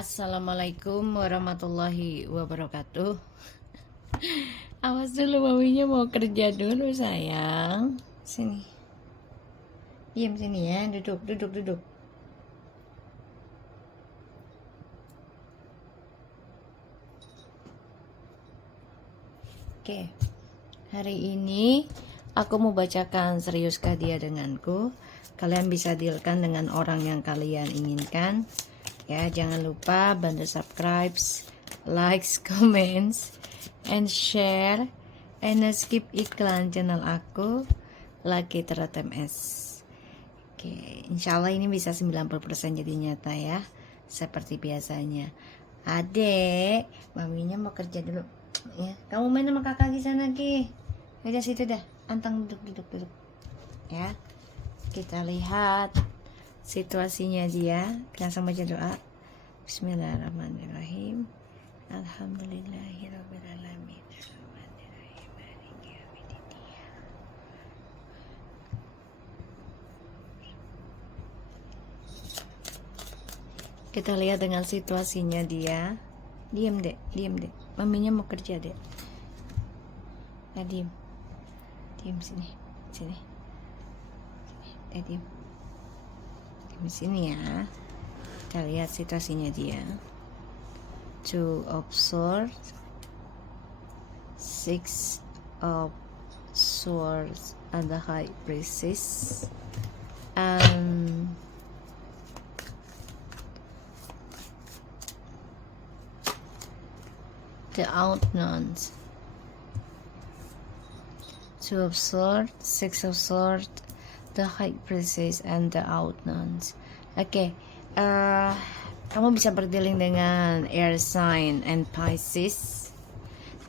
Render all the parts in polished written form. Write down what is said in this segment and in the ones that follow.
Assalamualaikum warahmatullahi wabarakatuh. Awas dulu, maminya mau kerja dulu sayang. Sini, diam sini ya, duduk. Oke, hari ini aku mau bacakan Seriuskah Dia Denganku. Kalian bisa dealkan dengan orang yang kalian inginkan. Ya, jangan lupa bantu subscribe, likes, comments, and share, and skip iklan channel aku, Lucky Tarot MS. Oke, insya Allah ini bisa 90% jadi nyata ya, seperti biasanya. Adek, maminya mau kerja dulu ya. Kamu main sama kakak di sana Ki. Udah situ dah, antang duduk ya. Kita lihat situasinya dia. Kita sama aja doa. Bismillahirrahmanirrahim. Alhamdulillahirrahmanirrahim. Kita lihat dengan situasinya dia. Diam dek. Maminya mau kerja dek. Nah, diam sini. Diam di sini ya. Kita lihat situasinya dia. Two of Swords, Six of Swords, and the High Priestess, and the Outlands. Two of Swords, Six of Swords, the High Priestess, and the Outlands. Oke, kamu bisa berdealing dengan air sign and Pisces.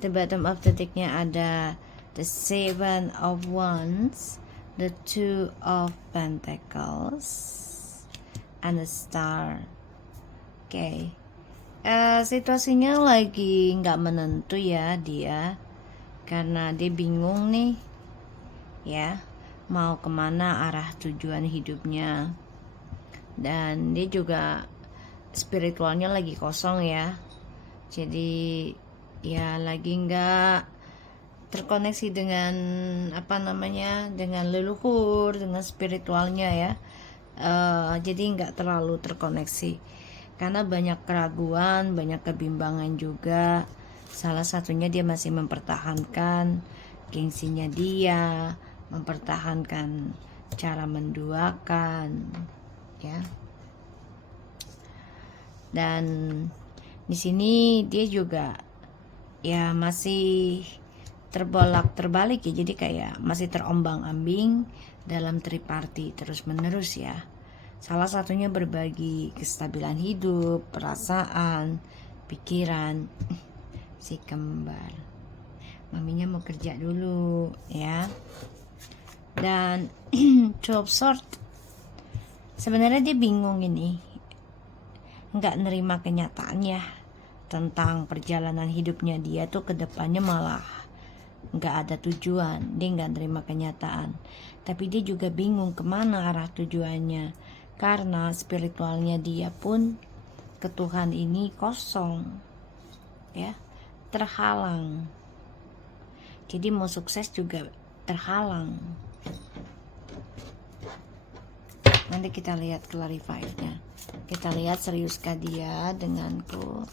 The bottom of the decknya ada the Seven of Wands, the Two of Pentacles, and the Star. Oke, situasinya lagi nggak menentu ya dia, karena dia bingung nih ya, mau kemana arah tujuan hidupnya, dan dia juga spiritualnya lagi kosong ya. Jadi ya lagi nggak terkoneksi dengan dengan leluhur, dengan spiritualnya ya. Jadi nggak terlalu terkoneksi karena banyak keraguan, banyak kebimbangan juga. Salah satunya dia masih mempertahankan gengsinya dia, mempertahankan cara menduakan ya. Dan di sini dia juga ya masih terbolak-terbalik ya, jadi kayak masih terombang-ambing dalam triparti terus menerus ya. Salah satunya berbagi kestabilan hidup, perasaan, pikiran. Si kembar, maminya mau kerja dulu ya. Dan Two of Swords, sebenarnya dia bingung ini, nggak nerima kenyataannya tentang perjalanan hidupnya dia tuh ke depannya, malah nggak ada tujuan. Dia nggak nerima kenyataan, tapi dia juga bingung kemana arah tujuannya, karena spiritualnya dia pun ke Tuhan ini kosong ya, terhalang. Jadi mau sukses juga terhalang. Nanti kita lihat clarify-nya. Kita lihat seriuskah dia denganku.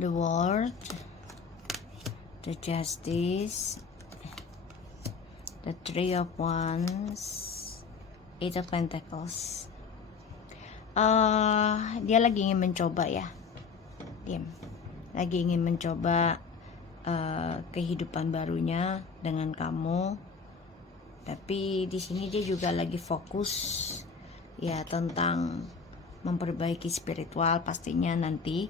The World, the Justice, the Three of Wands, Eight of Pentacles. Dia lagi ingin mencoba ya. Lagi ingin mencoba kehidupan barunya dengan kamu. Tapi di sini dia juga lagi fokus ya tentang memperbaiki spiritual pastinya nanti.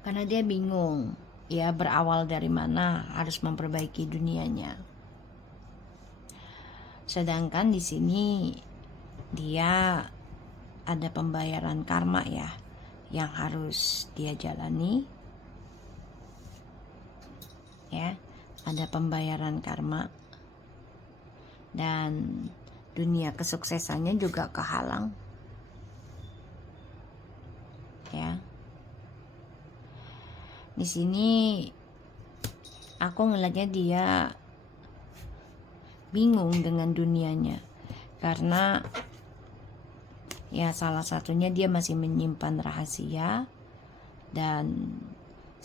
Karena dia bingung ya berawal dari mana, harus memperbaiki dunianya. Sedangkan di sini dia ada pembayaran karma ya yang harus dia jalani. ya, ada pembayaran karma, dan dunia kesuksesannya juga kehalang, ya. Di sini aku ngeliatnya dia bingung dengan dunianya, karena ya salah satunya dia masih menyimpan rahasia. Dan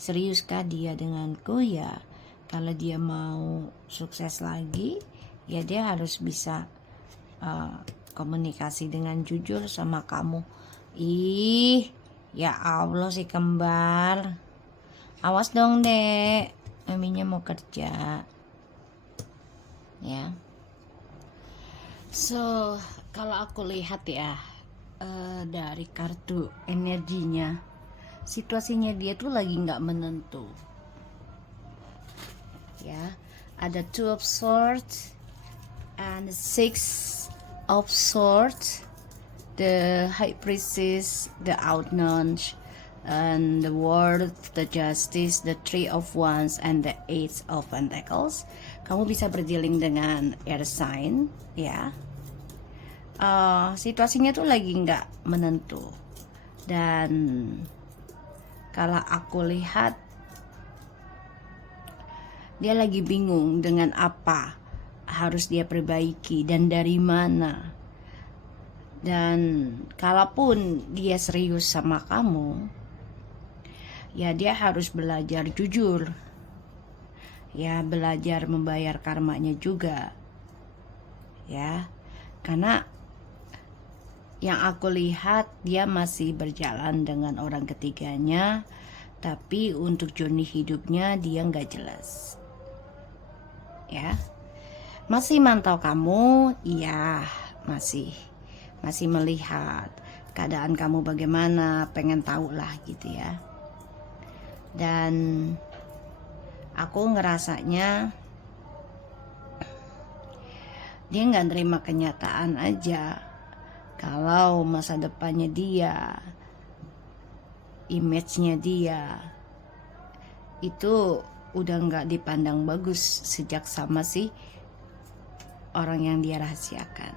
seriuskah dia denganku? Ya kalau dia mau sukses lagi, ya dia harus bisa komunikasi dengan jujur sama kamu. Ih, ya Allah si kembar, awas dong dek, maminya mau kerja ya. So kalau aku lihat ya, dari kartu energinya, situasinya dia tuh lagi nggak menentu, ya. Ada Two of Swords and Six of Swords, the High Priestess, the Unknown, and the World, the Justice, the Three of Wands, and the Eight of Pentacles. Kamu bisa berdealing dengan air sign, ya. Situasinya tuh lagi nggak menentu, dan kalau aku lihat dia lagi bingung dengan apa harus dia perbaiki dan dari mana. Dan kalaupun dia serius sama kamu, ya dia harus belajar jujur, ya belajar membayar karmanya juga, ya. Karena yang aku lihat dia masih berjalan dengan orang ketiganya, tapi untuk journey hidupnya dia nggak jelas, ya. Masih mantau kamu, iya, masih melihat keadaan kamu bagaimana, pengen tahu lah gitu ya. Dan aku ngerasanya dia nggak terima kenyataan aja kalau masa depannya dia, image-nya dia itu udah nggak dipandang bagus sejak sama si orang yang dia rahasiakan.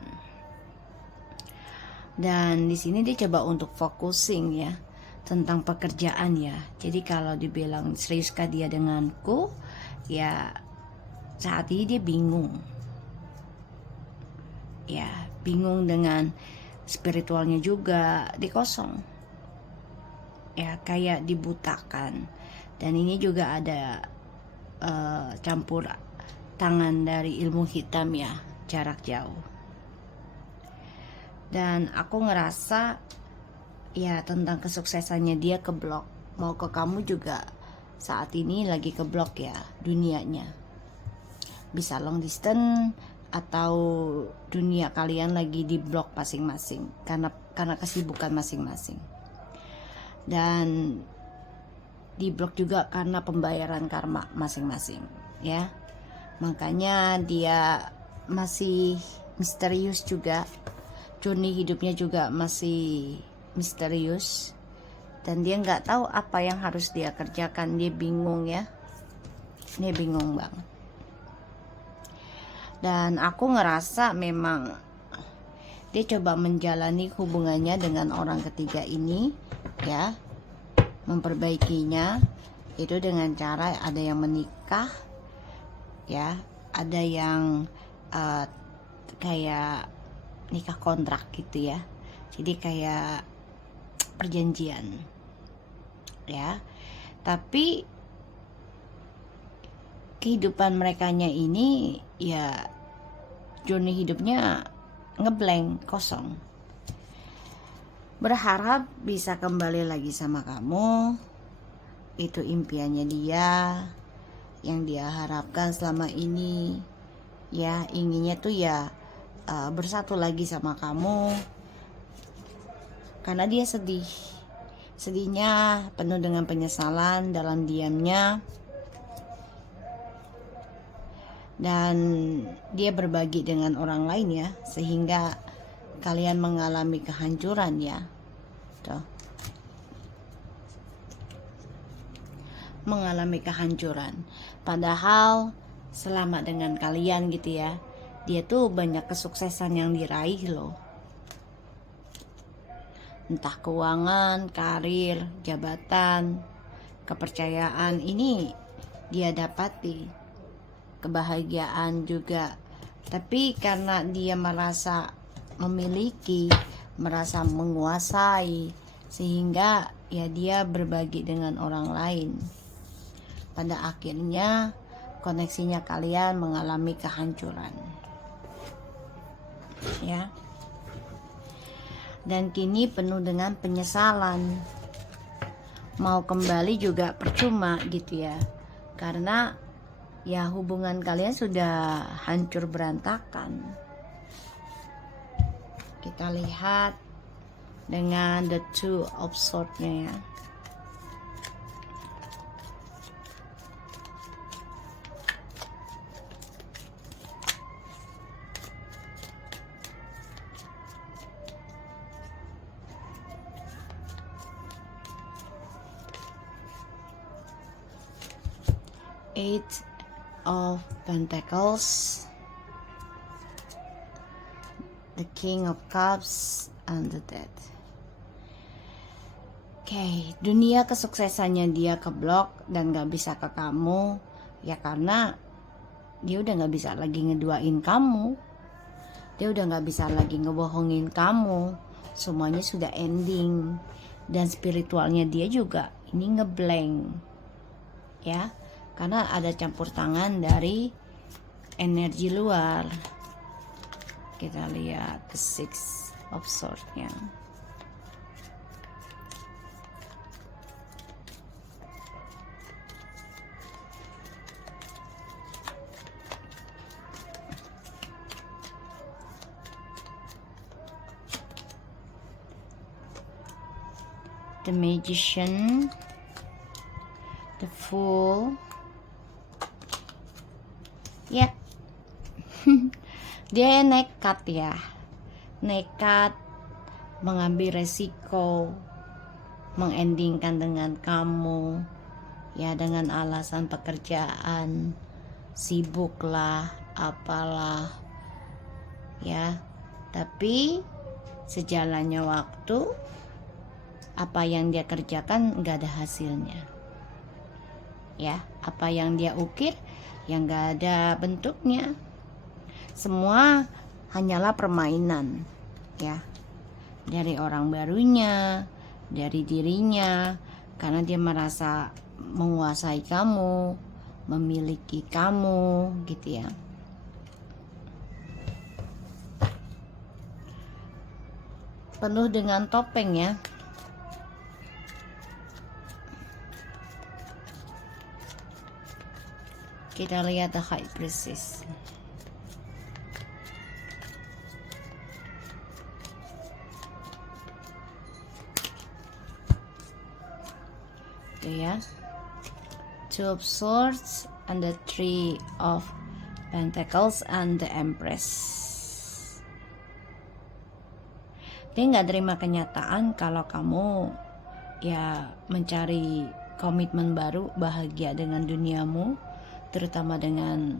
Dan di sini dia coba untuk focusing ya tentang pekerjaan ya. Jadi kalau dibilang seriuskah dia denganku, ya saat ini dia bingung. Ya, bingung dengan spiritualnya juga dikosong. Ya, kayak dibutakan. Dan ini juga ada campur tangan dari ilmu hitam ya, jarak jauh. Dan aku ngerasa ya tentang kesuksesannya dia keblok. Mau ke kamu juga saat ini lagi keblok ya dunianya. Bisa long distance atau dunia kalian lagi di blok masing-masing karena kesibukan masing-masing. Dan di blok juga karena pembayaran karma masing-masing ya. Makanya dia masih misterius juga. Journey hidupnya juga masih misterius, dan dia nggak tahu apa yang harus dia kerjakan. Dia bingung ya, dia bingung banget. Dan aku ngerasa memang dia coba menjalani hubungannya dengan orang ketiga ini ya, memperbaikinya itu dengan cara ada yang menikah ya, ada yang kayak nikah kontrak gitu ya, jadi kayak perjanjian ya. Tapi kehidupan merekanya ini ya journey hidupnya ngeblank, kosong. Berharap bisa kembali lagi sama kamu, itu impiannya dia, yang dia harapkan selama ini ya. Inginnya tuh ya bersatu lagi sama kamu, karena dia sedihnya penuh dengan penyesalan dalam diamnya. Dan dia berbagi dengan orang lain ya, sehingga kalian mengalami kehancuran ya. Tuh. mengalami kehancuran. Padahal selama dengan kalian gitu ya, dia tuh banyak kesuksesan yang diraih loh. Entah keuangan, karir, jabatan, kepercayaan ini dia dapati. Kebahagiaan juga. Tapi karena dia merasa memiliki, merasa menguasai, sehingga ya dia berbagi dengan orang lain. Pada akhirnya koneksinya kalian mengalami kehancuran. Ya. Dan kini penuh dengan penyesalan. Mau kembali juga percuma gitu ya. Karena ya hubungan kalian sudah hancur berantakan. Kita lihat dengan the two of swords-nya ya. Eight of Pentacles, the King of Cups, and the Death. Oke, dunia kesuksesannya dia keblok dan gak bisa ke kamu ya karena dia udah gak bisa lagi ngeduain kamu, dia udah gak bisa lagi ngebohongin kamu, semuanya sudah ending. Dan spiritualnya dia juga ini ngeblank ya, karena ada campur tangan dari energi luar. Kita lihat the Six of Swords-nya. The Magician, the Fool. Ya, dia nekat ya, nekat mengambil resiko, mengendingkan dengan kamu, ya dengan alasan pekerjaan, sibuk lah, apalah, ya. Tapi sejalannya waktu, apa yang dia kerjakan nggak ada hasilnya, ya. Apa yang dia ukir, yang nggak ada bentuknya. Semua hanyalah permainan, ya. Dari orang barunya, dari dirinya, karena dia merasa menguasai kamu, memiliki kamu, gitu ya. Penuh dengan topeng ya. Kita lihat the High Priestess. Oke ya. Two of Swords and the Three of Pentacles and the Empress. Dia nggak terima kenyataan kalau kamu ya mencari komitmen baru, bahagia dengan duniamu, terutama dengan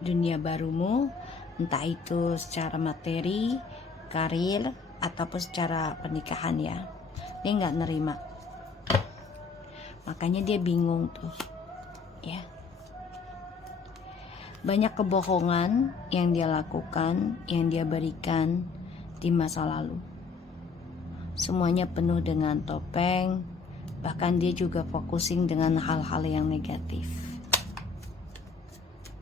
dunia barumu, entah itu secara materi, karir, ataupun secara pernikahan ya. Dia nggak nerima, makanya dia bingung tuh ya. Banyak kebohongan yang dia lakukan, yang dia berikan di masa lalu. Semuanya penuh dengan topeng, bahkan dia juga focusing dengan hal-hal yang negatif.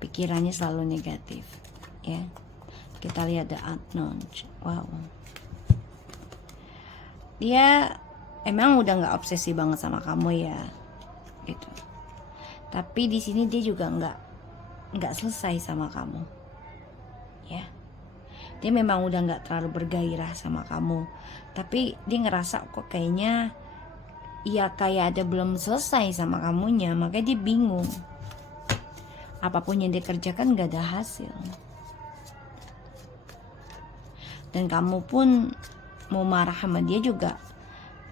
Pikirannya selalu negatif ya. Kita lihat the Unknown. Wow, dia emang udah nggak obsesi banget sama kamu ya gitu, tapi di sini dia juga nggak selesai sama kamu ya. Dia memang udah nggak terlalu bergairah sama kamu, tapi dia ngerasa kok kayaknya ya kayak ada belum selesai sama kamunya, makanya dia bingung. Apapun yang dia kerjakan gak ada hasil. Dan kamu pun mau marah sama dia juga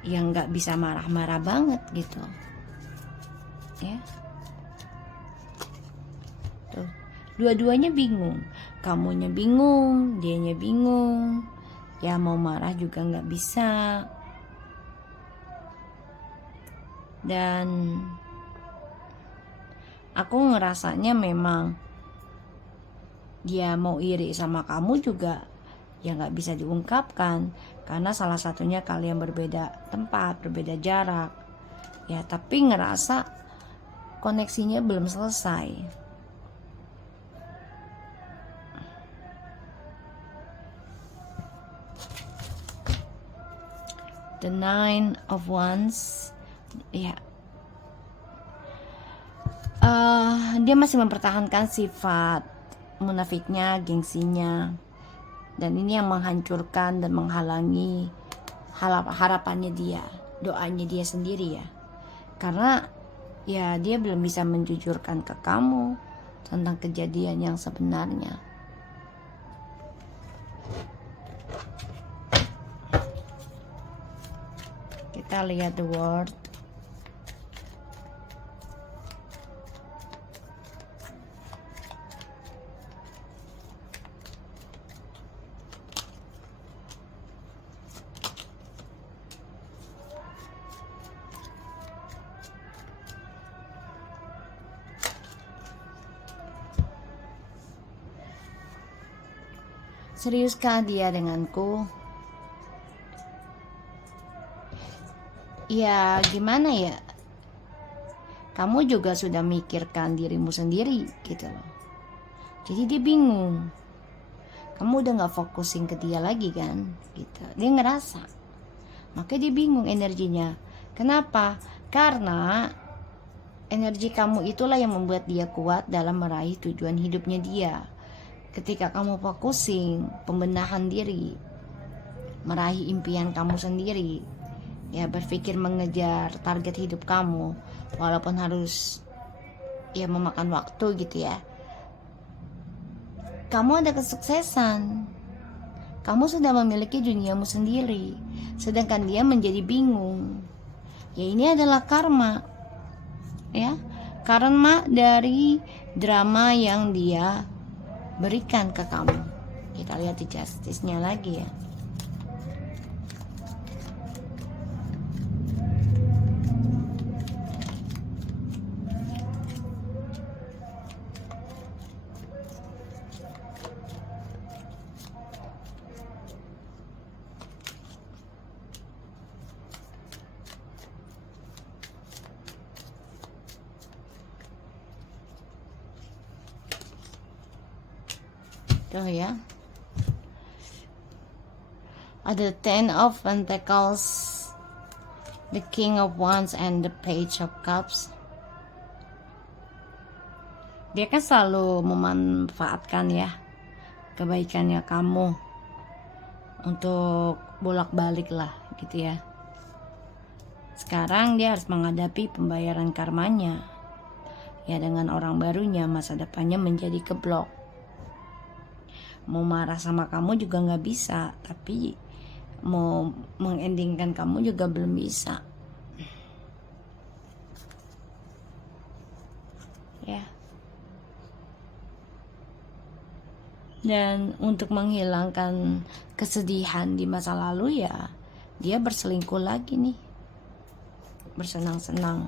yang gak bisa marah-marah banget gitu. ya. Tuh, dua-duanya bingung, kamunya bingung, dianya bingung, ya mau marah juga nggak bisa. Dan aku ngerasanya memang dia mau iri sama kamu juga ya nggak bisa diungkapkan, karena salah satunya kalian berbeda tempat, berbeda jarak ya, tapi ngerasa koneksinya belum selesai. The Nine of Wands ya, dia masih mempertahankan sifat munafiknya, gengsinya, dan ini yang menghancurkan dan menghalangi harapannya dia, doanya dia sendiri ya, karena ya dia belum bisa menjujurkan ke kamu tentang kejadian yang sebenarnya. Kita lihat the world. Seriuskah dia denganku? Ya gimana ya, kamu juga sudah mikirkan dirimu sendiri gitu loh. Jadi dia bingung, kamu udah gak fokusin ke dia lagi kan gitu. Dia ngerasa, makanya dia bingung energinya. Kenapa? Karena energi kamu itulah yang membuat dia kuat dalam meraih tujuan hidupnya dia. Ketika kamu fokusin pembenahan diri, meraih impian kamu sendiri, ya berpikir mengejar target hidup kamu, walaupun harus ya memakan waktu gitu ya, kamu ada kesuksesan, kamu sudah memiliki duniamu sendiri, sedangkan dia menjadi bingung. Ya ini adalah karma ya, karma dari drama yang dia berikan ke kamu. Kita lihat di justice-nya lagi ya. Tuh ya, ada Ten of Pentacles, the King of Wands, and the Page of Cups. Dia kan selalu memanfaatkan ya kebaikannya kamu untuk bolak-balik lah gitu ya. Sekarang dia harus menghadapi pembayaran karmanya ya, dengan orang barunya, masa depannya menjadi keblok. Mau marah sama kamu juga nggak bisa, tapi mau mengendingkan kamu juga belum bisa ya. Dan untuk menghilangkan kesedihan di masa lalu ya, dia berselingkuh lagi nih, bersenang-senang.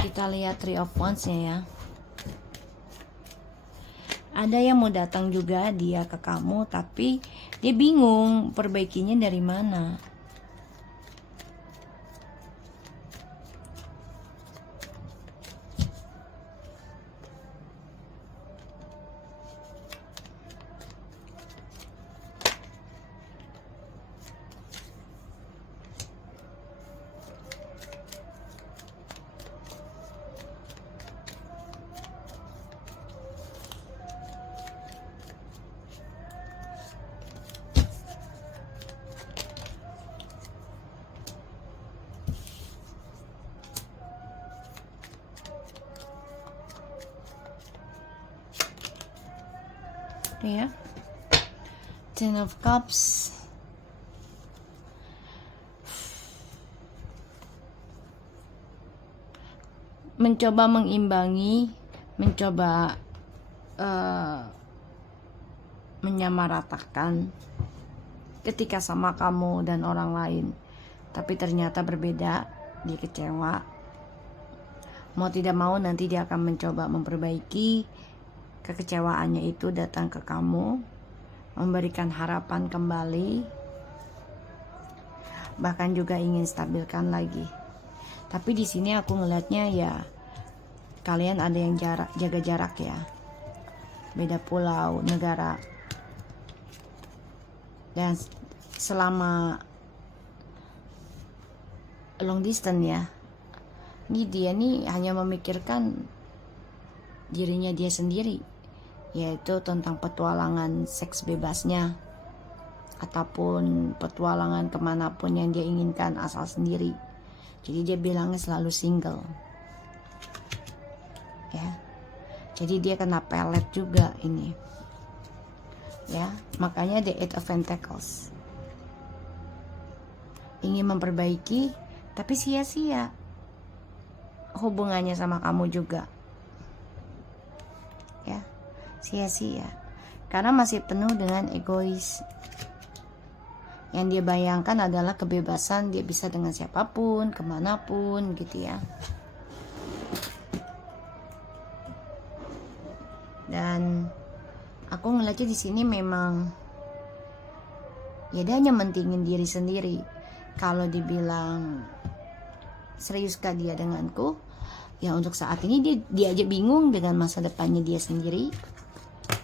Kita lihat Three of Wands-nya ya. Ada yang mau datang juga dia ke kamu, tapi dia bingung perbaikinya dari mana. Ya, Ten of Cups, mencoba mengimbangi, mencoba menyamaratakan ketika sama kamu dan orang lain, tapi ternyata berbeda, dia kecewa. Mau tidak mau nanti dia akan mencoba memperbaiki kekecewaannya itu, datang ke kamu, memberikan harapan kembali, bahkan juga ingin stabilkan lagi. Tapi di sini aku ngelihatnya ya, kalian ada yang jaga jarak ya, beda pulau, negara. Dan selama long distance ya, ini dia nih hanya memikirkan dirinya dia sendiri, yaitu tentang petualangan seks bebasnya, ataupun petualangan kemanapun yang dia inginkan asal sendiri. Jadi dia bilangnya selalu single ya. Jadi dia kena pelet juga ini ya, makanya the Eight of Pentacles. Ingin memperbaiki tapi sia-sia hubungannya sama kamu juga ya, sia-sia karena masih penuh dengan egois. Yang dia bayangkan adalah kebebasan, dia bisa dengan siapapun, kemanapun gitu ya. Dan aku ngeliatnya di sini memang ya dia hanya mentingin diri sendiri. Kalau dibilang seriuskah dia denganku, ya untuk saat ini dia aja bingung dengan masa depannya dia sendiri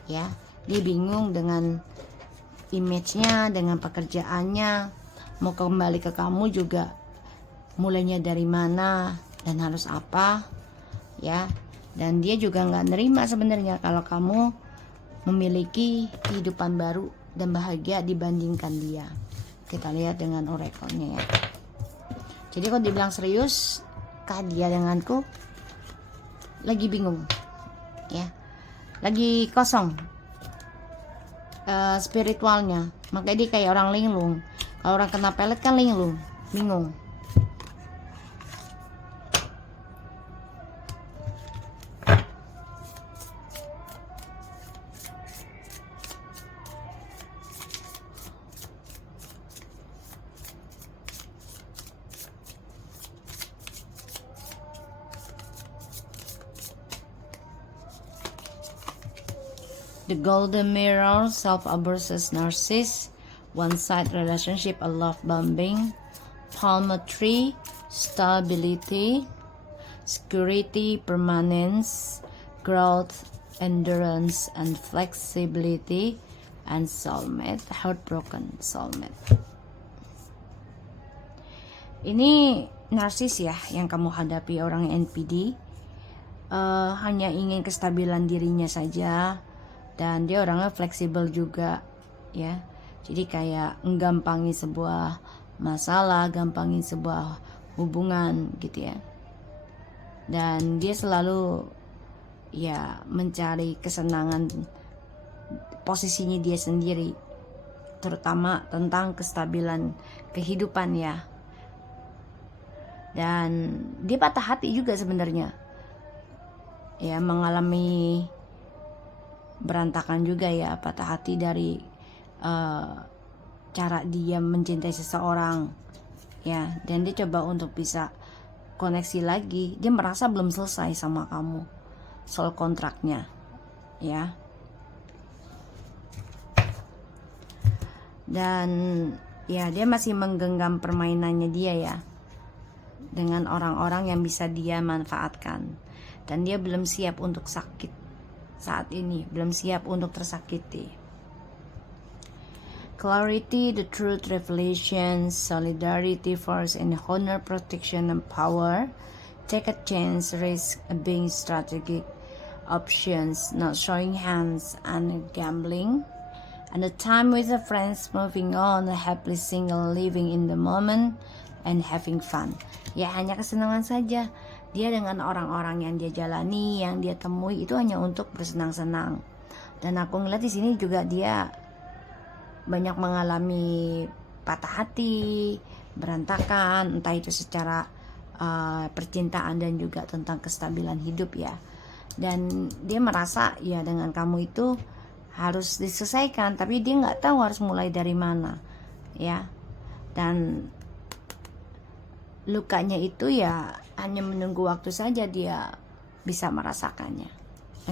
ya. Dia bingung dengan image-nya, dengan pekerjaannya, mau kembali ke kamu juga mulainya dari mana dan harus apa ya. Dan dia juga nggak nerima sebenarnya kalau kamu memiliki kehidupan baru dan bahagia dibandingkan dia. Kita lihat dengan oracle-nya ya. Jadi kalau dibilang serius kah dia denganku, lagi bingung ya, lagi kosong spiritualnya, makanya dia kayak orang linglung. Kalau orang kena pelet kan linglung, bingung. The Golden Mirror, self-love versus narcissist, one-side relationship, a love bombing, Palmer tree, stability, security, permanence, growth, endurance, and flexibility, and soulmate, heartbroken soulmate. Ini narsis ya yang kamu hadapi, orang NPD. Hanya ingin kestabilan dirinya saja. Dan dia orangnya fleksibel juga ya. Jadi kayak nggampangin sebuah masalah, gampangin sebuah hubungan gitu ya. Dan dia selalu ya mencari kesenangan posisinya dia sendiri, terutama tentang kestabilan kehidupan ya. Dan dia patah hati juga sebenarnya ya, mengalami berantakan juga ya, patah hati dari cara dia mencintai seseorang ya. Dan dia coba untuk bisa koneksi lagi, dia merasa belum selesai sama kamu soal kontraknya ya. Dan ya dia masih menggenggam permainannya dia ya, dengan orang-orang yang bisa dia manfaatkan. Dan dia belum siap untuk sakit saat ini, belum siap untuk tersakiti. Clarity, the truth, revelation, solidarity, force, and honor, protection, and power. Take a chance, risk, being strategic, options, not showing hands, and gambling. And the time with the friends, moving on, happily single, living in the moment, and having fun. Ya hanya kesenangan saja. Dia dengan orang-orang yang dia jalani, yang dia temui itu hanya untuk bersenang-senang. Dan aku ngeliat di sini juga dia banyak mengalami patah hati, berantakan, entah itu secara percintaan dan juga tentang kestabilan hidup ya. Dan dia merasa ya dengan kamu itu harus diselesaikan, tapi dia nggak tahu harus mulai dari mana ya. Dan lukanya itu ya hanya menunggu waktu saja dia bisa merasakannya.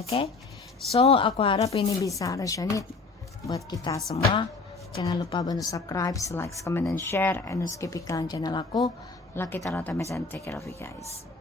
Oke? So aku harap ini bisa resonate buat kita semua. Jangan lupa bantu subscribe, like, comment, and share, and skip iklan channel aku. Lucky Tarata Mesan, take care of you guys.